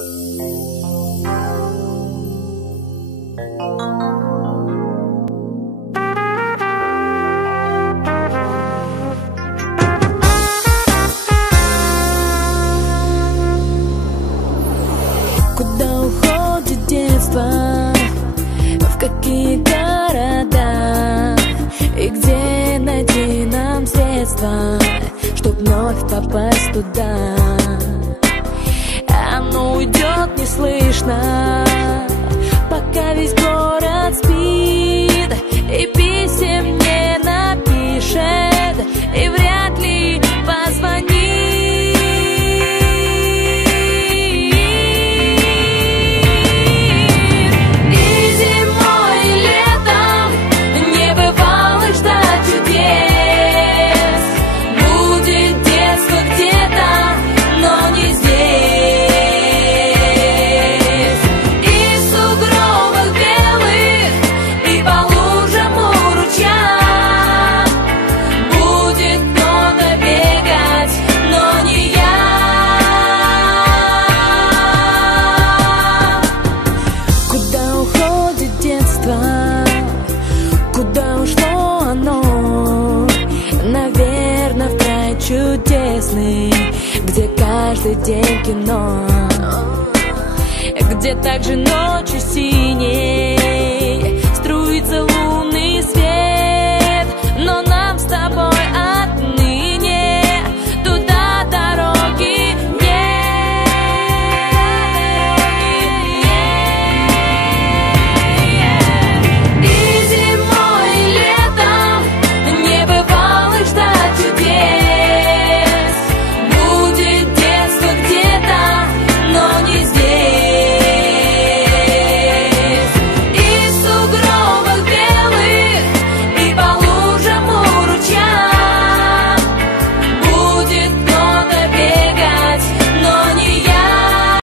Куда уходит детство, в какие города, и где найти нам средства, чтоб вновь попасть туда? Оно уйдет неслышно, пока весь город спит, и писем не напишет, и вряд ли позвонит. Куда ушло оно? Наверное, в край чудесный, где каждый день кино, где также ночи синие.